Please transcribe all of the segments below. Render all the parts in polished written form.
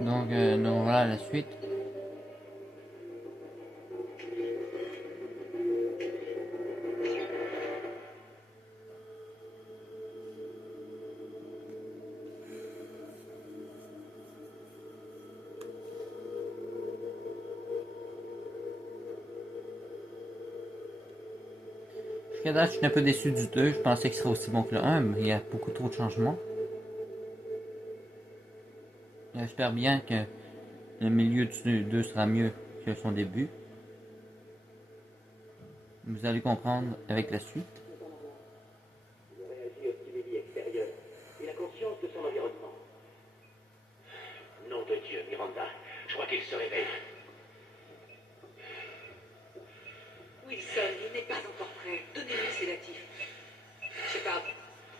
Donc voilà la suite. Jusqu'à date, je suis un peu déçu du 2. Je pensais qu'il serait aussi bon que le 1, mais il y a beaucoup trop de changements. J'espère bien que le milieu du 2 sera mieux que son début. Vous allez comprendre avec la suite. Il réagit au stimuli extérieur. Il a conscience de son environnement. Nom de Dieu, Miranda. Je crois qu'il se réveille. Wilson, il n'est pas encore prêt. Donnez-lui sédatif. Shepard,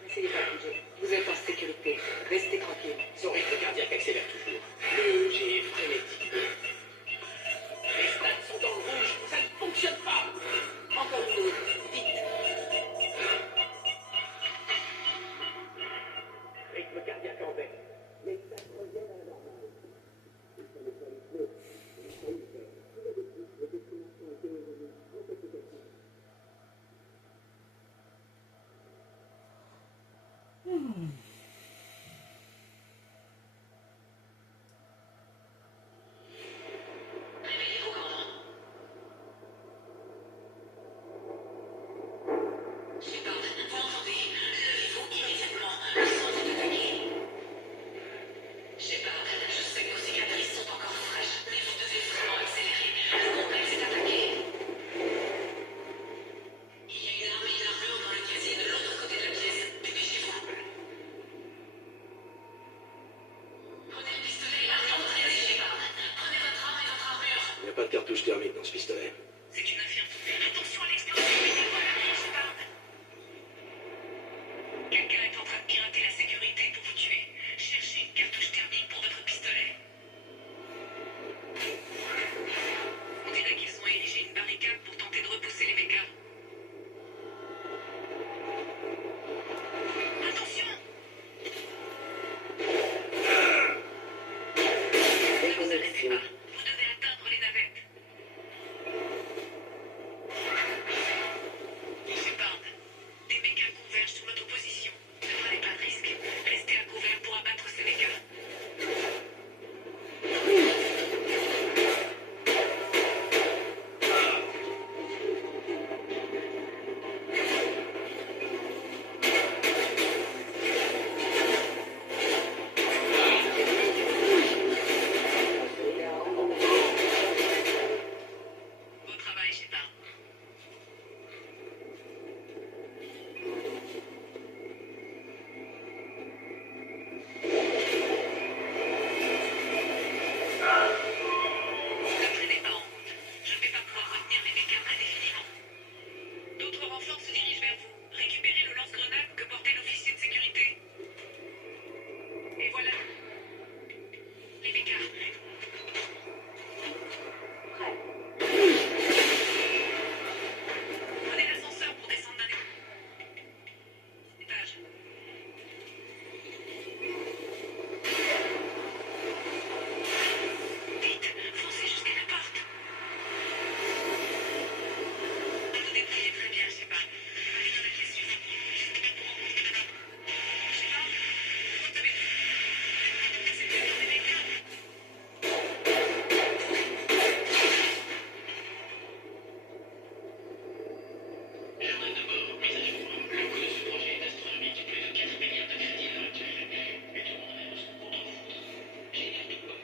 n'essayez pas de bouger. Vous êtes en sécurité. Restez tranquille. Son rythme cardiaque accélère toujours. Le EEG est frénétique. Les stats sont dans le rouge. Ça ne fonctionne pas. Encore une dose. Vite. Rythme cardiaque en baisse. Les stats reviennent à la normale. Il fallait faire le feu. Il a failli le faire. Tout va depuis. Les estimations étaient évoluées. Contre-application. Réveillez-vous, commandant. Shepard, vous m'entendez? Levez-vous immédiatement. Le centre est attaqué. Shepard, je sais que vos cicatrices sont encore fraîches, mais vous devez vraiment accélérer. Le complexe est attaqué. Il y a une arme et une armure dans le casier de l'autre côté de la pièce. Dépêchez-vous. Prenez le pistolet et l'arme entraînez, Shepard. Prenez votre arme et votre armure. Il n'y a pas de cartouche thermique dans ce pistolet. C'est une infirme. Attention à l'explosion. Shepard. Quelqu'un est en train de pirater la sécurité pour vous tuer. Cherchez une cartouche thermique pour votre pistolet. On dirait qu'ils ont érigé une barricade pour tenter de repousser les mechas. Attention! Ne vous arrêtez pas. Vous devez atteindre les navettes. Shepard, des mechas convergent sur notre position. Ne prenez pas de risque. Restez à couvert pour abattre ces mechas. Bon travail, Shepard. Ne traînez pas en route. Je ne vais pas pouvoir retenir les mechas indéfiniment. D'autres renforts se dirigent vers vous. Récupérez le lance-grenade que portait l'officier de sécurité. Et voilà. Les mechas. Prenez l'ascenseur pour descendre d'un étage. Vite, foncez jusqu'à la porte. Vous vous débrouillez très bien, Shepard. Allez dans la pièce suivante. Shepard, vous savez. C'est bien dans les mechas. Germain de bord, mise à jour. Le coût de ce projet est astronomique, plus de 4 milliards de crédits à l'heure actuelle. Mais tout le monde est contre foutre. Génial tout comme.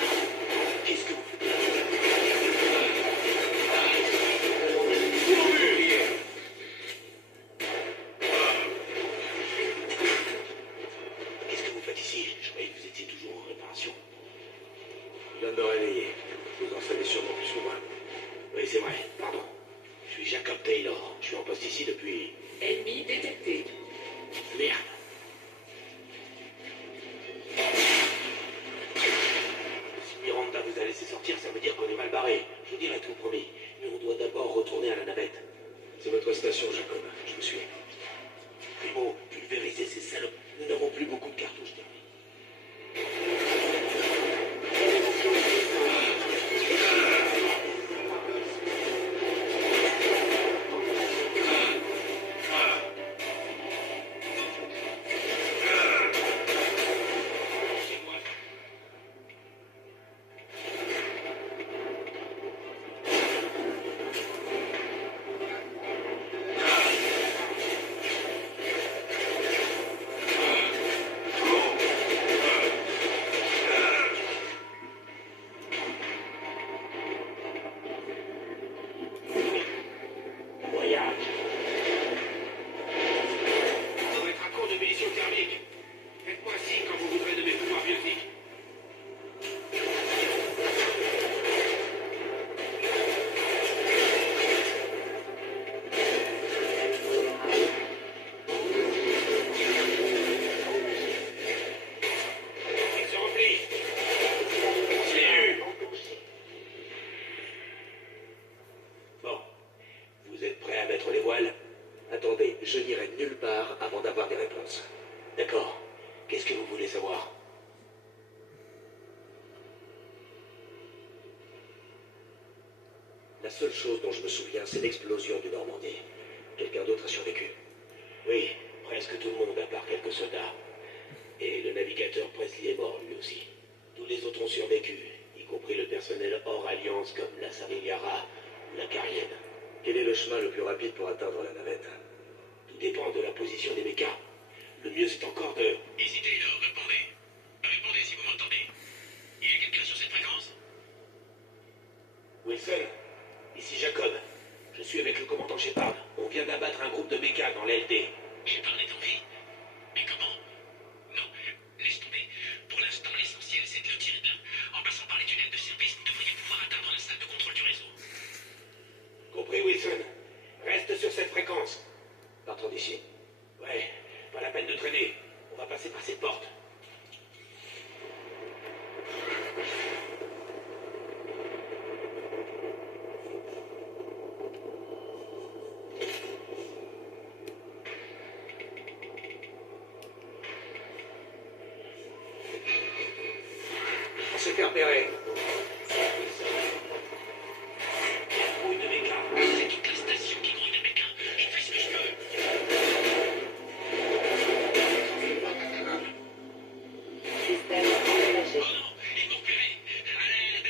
Qu'est-ce que vous faites? Qu'est-ce que vous faites ici? Je croyais que vous étiez toujours en réparation. Je viens de me réveiller. Vous en savez sûrement plus que moi. Oui, c'est vrai, pardon. Je suis Jacob Taylor. Je suis en poste ici depuis... Ennemi détecté. Merde. laisser sortir, ça veut dire qu'on est mal barré. Je vous dirai tout, promis. Mais on doit d'abord retourner à la navette. C'est votre station, Jacob. Je me suis. Primo, pulvérisez ces salopes. Nous n'avons plus beaucoup de cartouches thermiques. Attendez, je n'irai nulle part avant d'avoir des réponses. D'accord. Qu'est-ce que vous voulez savoir? La seule chose dont je me souviens, c'est l'explosion du Normandie. Quelqu'un d'autre a survécu? Oui, presque tout le monde, à part quelques soldats. Et le navigateur Presley est mort, lui aussi. Tous les autres ont survécu, y compris le personnel hors alliance comme la Sarigara ou la Carienne. Quel est le chemin le plus rapide pour atteindre la navette? Tout dépend de la position des mechas. Le mieux, c'est encore de... Ici Taylor, répondez. Répondez si vous m'entendez. Il y a quelqu'un sur cette fréquence? Wilson, ici Jacob. Je suis avec le commandant Shepard. On vient d'abattre un groupe de mechas dans l'LD. Shepard est en vie? Mais comment? Non, laisse tomber. Pour l'instant, l'essentiel, c'est de le tirer de là. En passant par les tunnels de service, vous devriez pouvoir atteindre la salle de contrôle du réseau. Compris, Wilson. Reste sur cette fréquence. Partons d'ici. Ouais, pas la peine de traîner. On va passer par cette porte. On s'est fait repérer. Brouille de méca. C'est toute la station qui grouille des mécas. Je fais ce que je peux. Système endommagé. Oh non, ils m'ont repéré. À l'aide.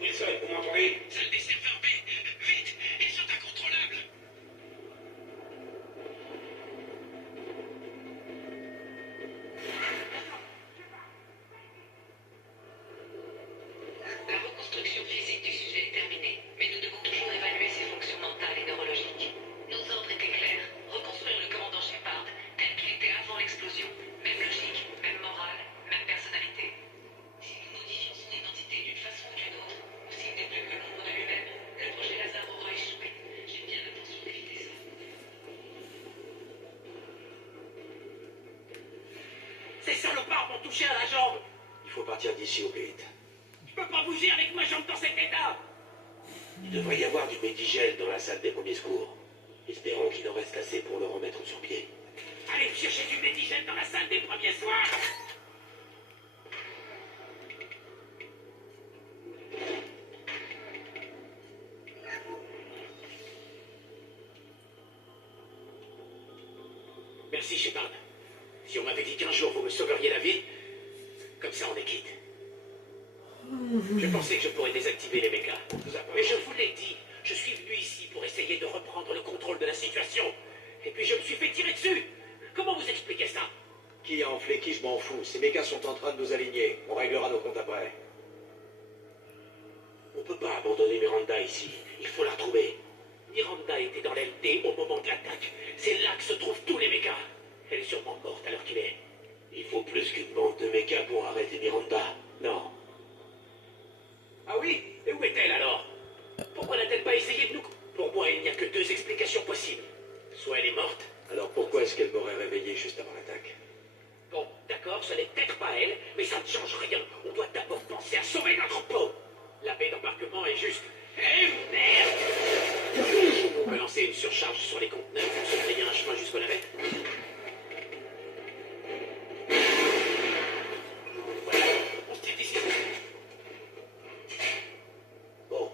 Wilson, vous m'entendez? Salle des serveurs B. Vite, ils sont incontrôlables. La reconstruction physique du sujet est terminée, mais nous devons toujours évaluer ses fonctions mentales et neurologiques. Nos ordres étaient clairs, reconstruire le commandant Shepard tel qu'il était avant l'explosion. Même logique, même morale, même personnalité. Si nous modifions son identité d'une façon ou d'une autre, ou s'il n'est plus que l'ombre de lui-même, le projet Lazare aura échoué. J'ai bien l'intention d'éviter ça. Ces salopards m'ont touché à la jambe. Il faut partir d'ici au plus vite. Je peux pas bouger avec ma jambe dans cet état. Il devrait y avoir du médigel dans la salle des premiers secours. Espérons qu'il en reste assez pour le remettre sur pied. Allez chercher du médigène dans la salle des premiers soirs. Merci, Shepard. Si on m'avait dit qu'un jour vous me sauveriez la vie, comme ça on est quitte. Je pensais que je pourrais désactiver les mechas. Mais je vous l'ai dit, je suis venu ici pour essayer de reprendre le contrôle de la situation. Et puis je me suis fait tirer dessus. Comment vous expliquez ça? Qui a enflé qui, je m'en fous. Ces mechas sont en train de nous aligner. On réglera nos comptes après. On peut pas abandonner Miranda ici. Il faut la retrouver. Miranda était dans l'LD au moment de l'attaque. C'est là que se trouvent tous les mechas. Elle est sûrement morte à l'heure qu'il est. Il faut plus qu'une bande de mechas pour arrêter Miranda. Non. Ah oui? Et où est-elle alors? Pourquoi n'a-t-elle pas essayé de nous... Pour moi, il n'y a que deux explications possibles. Soit elle est morte. Alors pourquoi est-ce qu'elle m'aurait réveillé juste avant l'attaque? Bon, d'accord, ce n'est peut-être pas elle, mais ça ne change rien. On doit d'abord penser à sauver notre peau. La baie d'embarquement est juste... Eh merde! On peut lancer une surcharge sur les conteneurs pour se frayer un chemin jusqu'aux navettes. Voilà, on se tire d'ici. Bon,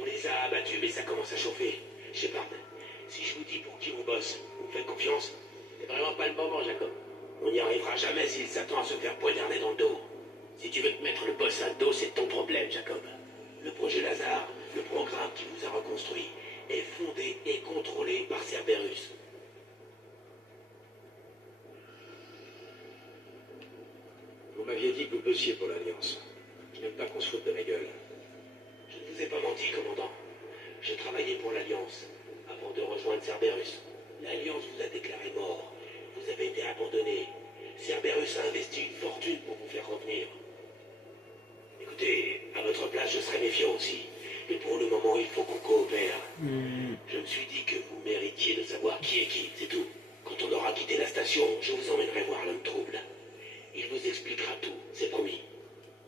on les a abattus, mais ça commence à chauffer. Shepard, si je vous dis pour qui on bosse, vous me faites confiance? C'est vraiment pas le moment, Jacob. On n'y arrivera jamais s'il s'attend à se faire poignarder dans le dos. Si tu veux te mettre le boss à dos, c'est ton problème, Jacob. Le projet Lazare, le programme qui vous a reconstruit, est fondé et contrôlé par Cerberus. Vous m'aviez dit que vous bossiez pour l'Alliance. Je n'aime pas qu'on se foute de ma gueule. Je ne vous ai pas menti, commandant. Je travaillais pour l'Alliance avant de rejoindre Cerberus. L'Alliance vous a déclaré mort. Vous avez été abandonné. Cerberus a investi une fortune pour vous faire revenir. Écoutez, à votre place, je serais méfiant aussi. Mais pour le moment, il faut qu'on coopère. Je me suis dit que vous méritiez de savoir qui est qui, c'est tout. Quand on aura quitté la station, je vous emmènerai voir l'homme trouble. Il vous expliquera tout, c'est promis.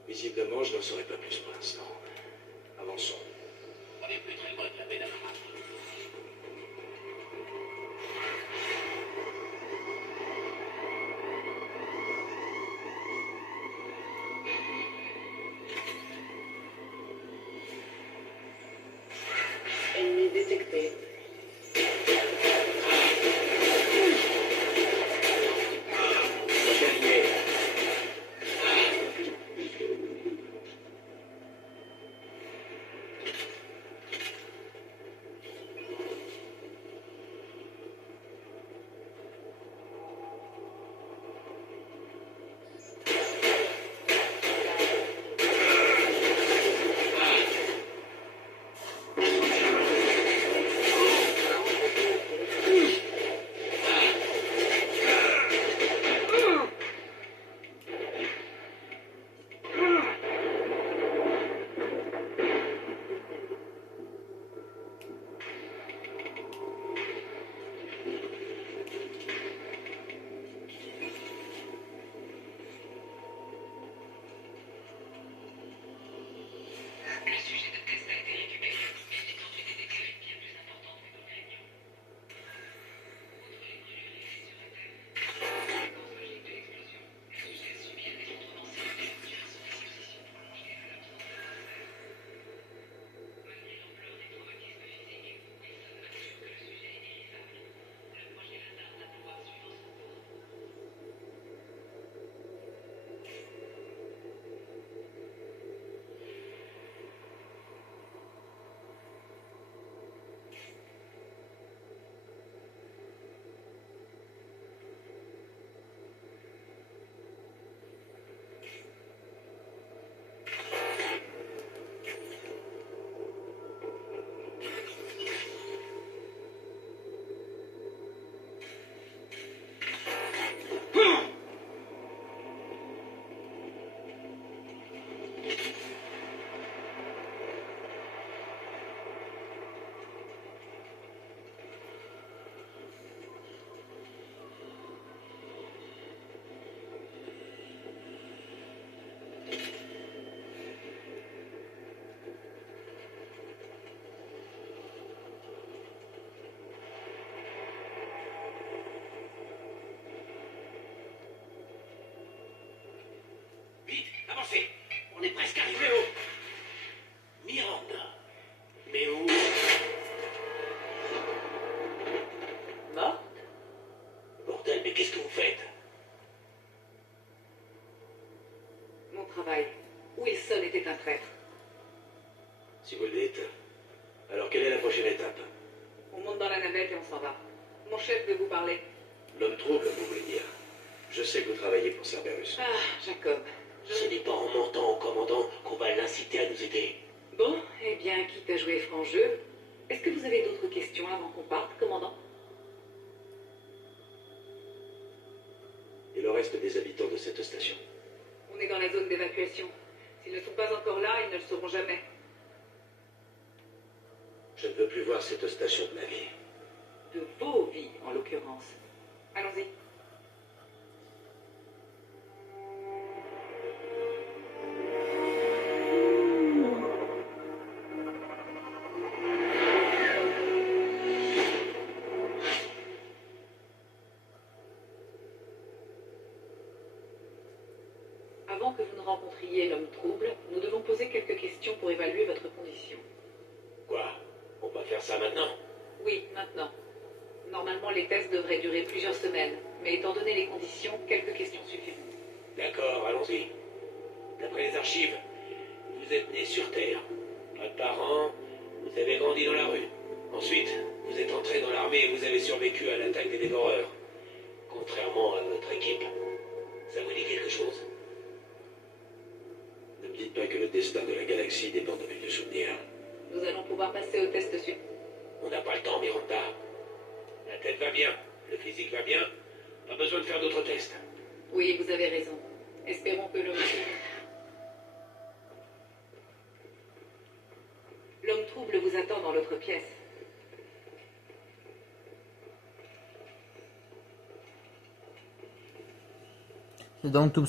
Visiblement, je n'en saurais pas plus pour l'instant. Avançons. On n'est plus très loin de la baie d'Amara. Ennemi détecté. Dernier. Le sujet de test a été récupéré, mais l'étendue des dégâts est bien plus importante que nous craignions. Outre les brûlures laissées sur la Terre, les conséquences logiques de l'explosion, le sujet a subi un effondrement cellulaire qui a son exposition prolongée à l'absence de cancer. Malgré l'ampleur des traumatismes physiques, Wilson assure que le sujet est guérissable. Le projet Lazare va pouvoir suivre son cours. Vite, avancez. On est presque arrivé au... Miranda. Mais où? Morte? Bordel, mais qu'est-ce que vous faites? Mon travail. Wilson était un traître. Si vous le dites. Alors quelle est la prochaine étape? On monte dans la navette et on s'en va. Mon chef veut vous parler. L'homme trouble, vous voulez dire. Je sais que vous travaillez pour Cerberus. Ah, Jacob. Ce n'est pas en mentant au commandant qu'on va l'inciter à nous aider. Bon, eh bien, quitte à jouer franc jeu, est-ce que vous avez d'autres questions avant qu'on parte, commandant? Et le reste des habitants de cette station? On est dans la zone d'évacuation. S'ils ne sont pas encore là, ils ne le seront jamais. Je ne veux plus voir cette station de ma vie. De vos vies, en l'occurrence. Allons-y. Avant que vous ne rencontriez l'homme trouble, nous devons poser quelques questions pour évaluer votre condition. Quoi? On va faire ça maintenant? Oui, maintenant. Normalement, les tests devraient durer plusieurs semaines, mais étant donné les conditions, quelques questions suffiront. D'accord, allons-y. D'après les archives, vous êtes né sur Terre. Pas de parents, vous avez grandi dans la rue. Ensuite, vous êtes entré dans l'armée et vous avez survécu à l'attaque des dévoreurs. Contrairement à votre équipe. Ça vous dit quelque chose? Ne me dites pas que le destin de la galaxie dépend de mes vieux souvenirs. Nous allons pouvoir passer au test suivant. On n'a pas le temps, Miranda. La tête va bien, le physique va bien. Pas besoin de faire d'autres tests. Oui, vous avez raison. Espérons que l'homme trouble vous attend dans l'autre pièce. C'est donc tout.